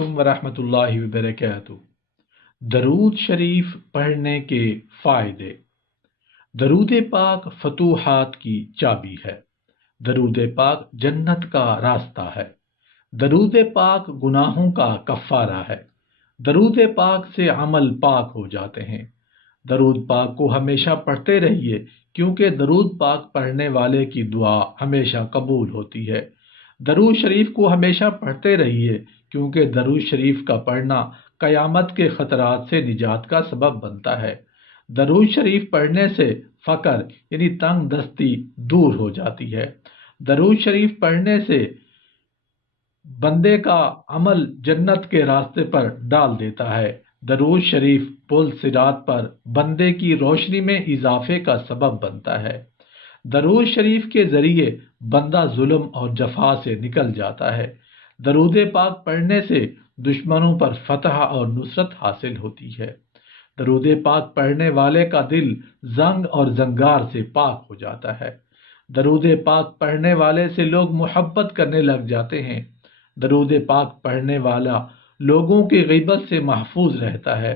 علیکم ورحمۃ اللہ وبرکاتہ۔ درود شریف پڑھنے کے فائدے۔ درود پاک فتوحات کی چابی ہے۔ درود پاک جنت کا راستہ ہے۔ درود پاک گناہوں کا کفارہ ہے۔ درود پاک سے عمل پاک ہو جاتے ہیں۔ درود پاک کو ہمیشہ پڑھتے رہیے، کیونکہ درود پاک پڑھنے والے کی دعا ہمیشہ قبول ہوتی ہے۔ درود شریف کو ہمیشہ پڑھتے رہیے، کیونکہ درود شریف کا پڑھنا قیامت کے خطرات سے نجات کا سبب بنتا ہے۔ درود شریف پڑھنے سے فقر یعنی تنگ دستی دور ہو جاتی ہے۔ درود شریف پڑھنے سے بندے کا عمل جنت کے راستے پر ڈال دیتا ہے۔ درود شریف پل صراط پر بندے کی روشنی میں اضافے کا سبب بنتا ہے۔ درود شریف کے ذریعے بندہ ظلم اور جفا سے نکل جاتا ہے۔ درود پاک پڑھنے سے دشمنوں پر فتح اور نصرت حاصل ہوتی ہے۔ درود پاک پڑھنے والے کا دل زنگ اور زنگار سے پاک ہو جاتا ہے۔ درود پاک پڑھنے والے سے لوگ محبت کرنے لگ جاتے ہیں۔ درود پاک پڑھنے والا لوگوں کی غیبت سے محفوظ رہتا ہے۔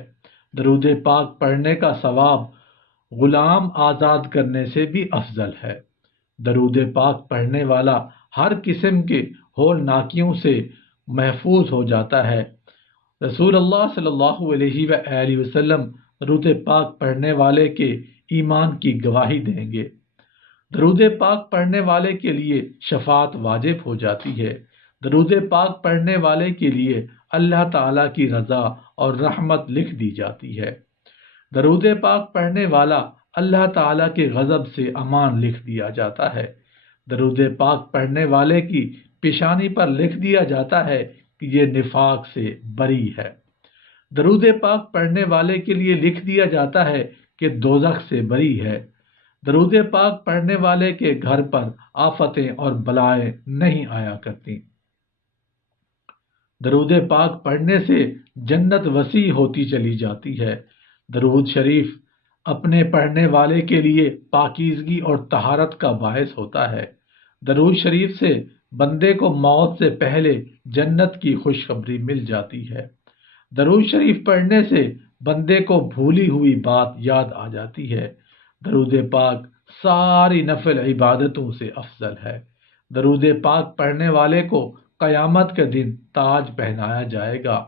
درود پاک پڑھنے کا ثواب غلام آزاد کرنے سے بھی افضل ہے۔ درود پاک پڑھنے والا ہر قسم کے ہولناکیوں سے محفوظ ہو جاتا ہے۔ رسول اللہ صلی اللہ علیہ وآلہ وسلم درود پاک پڑھنے والے کے ایمان کی گواہی دیں گے۔ درود پاک پڑھنے والے کے لیے شفاعت واجب ہو جاتی ہے۔ درود پاک پڑھنے والے کے لیے اللہ تعالیٰ کی رضا اور رحمت لکھ دی جاتی ہے۔ درود پاک پڑھنے والا اللہ تعالیٰ کے غضب سے امان لکھ دیا جاتا ہے۔ درود پاک پڑھنے والے کی پیشانی پر لکھ دیا جاتا ہے کہ یہ نفاق سے بری ہے۔ درود پاک پڑھنے والے کے لیے لکھ دیا جاتا ہے کہ دوزخ سے بری ہے۔ درود پاک پڑھنے والے کے گھر پر آفتیں اور بلائیں نہیں آیا کرتی۔ درود پاک پڑھنے سے جنت وسیع ہوتی چلی جاتی ہے۔ درود شریف اپنے پڑھنے والے کے لیے پاکیزگی اور طہارت کا باعث ہوتا ہے۔ درود شریف سے بندے کو موت سے پہلے جنت کی خوشخبری مل جاتی ہے۔ درود شریف پڑھنے سے بندے کو بھولی ہوئی بات یاد آ جاتی ہے۔ درود پاک ساری نفل عبادتوں سے افضل ہے۔ درود پاک پڑھنے والے کو قیامت کے دن تاج پہنایا جائے گا۔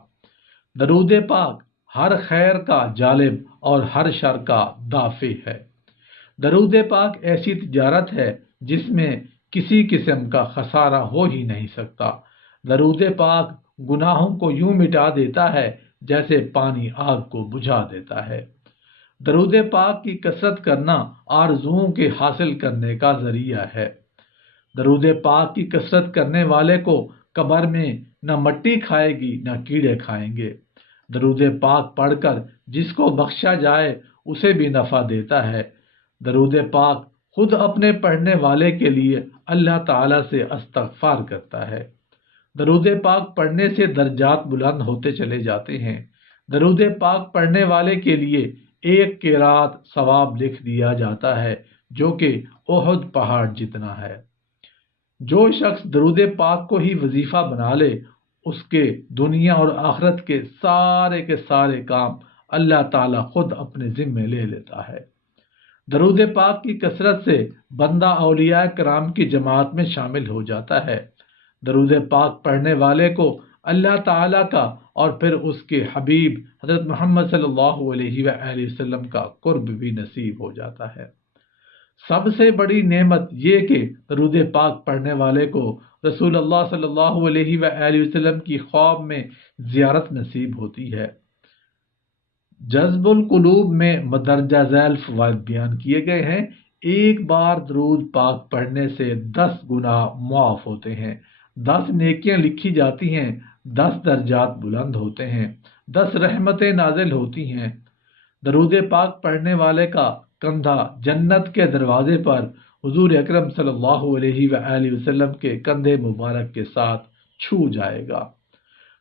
درود پاک ہر خیر کا جالب اور ہر شر کا دافع ہے۔ درود پاک ایسی تجارت ہے جس میں کسی قسم کا خسارہ ہو ہی نہیں سکتا۔ درود پاک گناہوں کو یوں مٹا دیتا ہے جیسے پانی آگ کو بجھا دیتا ہے۔ درود پاک کی کثرت کرنا آرزوؤں کے حاصل کرنے کا ذریعہ ہے۔ درود پاک کی کثرت کرنے والے کو قبر میں نہ مٹی کھائے گی نہ کیڑے کھائیں گے۔ درود پاک پڑھ کر جس کو بخشا جائے اسے بھی نفع دیتا ہے۔ درود پاک خود اپنے پڑھنے والے کے لیے اللہ تعالیٰ سے استغفار کرتا ہے۔ درود پاک پڑھنے سے درجات بلند ہوتے چلے جاتے ہیں۔ درود پاک پڑھنے والے کے لیے ایک قرات ثواب لکھ دیا جاتا ہے، جو کہ احد پہاڑ جتنا ہے۔ جو شخص درود پاک کو ہی وظیفہ بنا لے، اس کے دنیا اور آخرت کے سارے کام اللہ تعالیٰ خود اپنے ذمے لے لیتا ہے۔ درود پاک کی کثرت سے بندہ اولیاء کرام کی جماعت میں شامل ہو جاتا ہے۔ درود پاک پڑھنے والے کو اللہ تعالیٰ کا اور پھر اس کے حبیب حضرت محمد صلی اللہ علیہ وآلہ وسلم کا قرب بھی نصیب ہو جاتا ہے۔ سب سے بڑی نعمت یہ کہ درود پاک پڑھنے والے کو رسول اللہ صلی اللہ علیہ وآلہ وسلم کی خواب میں زیارت نصیب ہوتی ہے۔ جذب القلوب میں مدرجہ ذیل فوائد بیان کیے گئے ہیں۔ ایک بار درود پاک پڑھنے سے 10 گناہ معاف ہوتے ہیں، 10 نیکیاں لکھی جاتی ہیں، 10 درجات بلند ہوتے ہیں، 10 رحمتیں نازل ہوتی ہیں۔ درود پاک پڑھنے والے کا کندھا جنت کے دروازے پر حضور اکرم صلی اللہ علیہ وآلہ وسلم کے کندھے مبارک کے ساتھ چھو جائے گا۔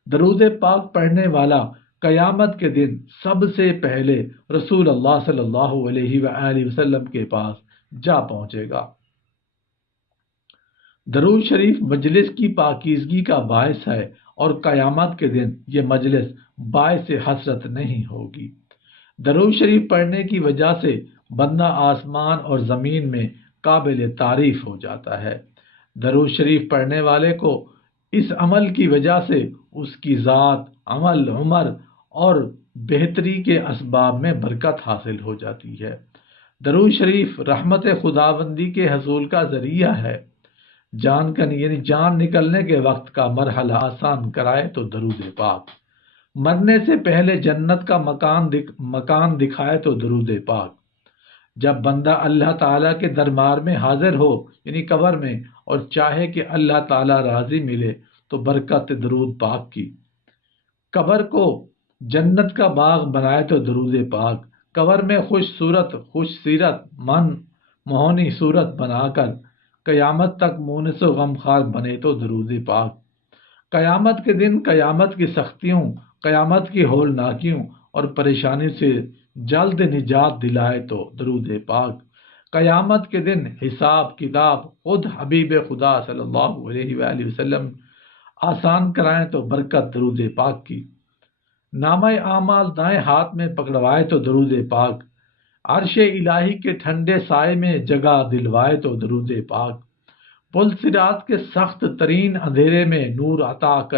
درود پاک پڑھنے والا قیامت کے دن سب سے پہلے رسول اللہ صلی اللہ علیہ وآلہ وسلم کے پاس جا پہنچے گا۔ درود شریف مجلس کی پاکیزگی کا باعث ہے اور قیامت کے دن یہ مجلس باعث حسرت نہیں ہوگی۔ درود شریف پڑھنے کی وجہ سے بندہ آسمان اور زمین میں قابل تعریف ہو جاتا ہے۔ درود شریف پڑھنے والے کو اس عمل کی وجہ سے اس کی ذات، عمل، عمر اور بہتری کے اسباب میں برکت حاصل ہو جاتی ہے۔ درود شریف رحمت خداوندی کے حصول کا ذریعہ ہے۔ جان نکلنے کے وقت کا مرحلہ آسان کرائے تو درود پاک، مرنے سے پہلے جنت کا مکان دکھائے تو درود پاک، جب بندہ اللہ تعالیٰ کے دربار میں حاضر ہو یعنی قبر میں اور چاہے کہ اللہ تعالیٰ راضی ملے تو برکت درود پاک کی، قبر کو جنت کا باغ بنائے تو درود پاک، قبر میں خوش سیرت موہنی صورت بنا کر قیامت تک مونس و غمخوار بنے تو درود پاک، قیامت کے دن قیامت کی سختیوں، قیامت کی ہولناکیوں اور پریشانی سے جلد نجات دلائے تو درود پاک، قیامت کے دن حساب کتاب خود حبیب خدا صلی اللہ علیہ وآلہ وسلم آسان کرائیں تو برکت درود پاک کی، نامہ اعمال دائیں ہاتھ میں پکڑوائے تو درود پاک، عرش الہی کے ٹھنڈے سائے میں جگہ دلوائے تو درود پاک، پل صراط کے سخت ترین اندھیرے میں نور عطا کر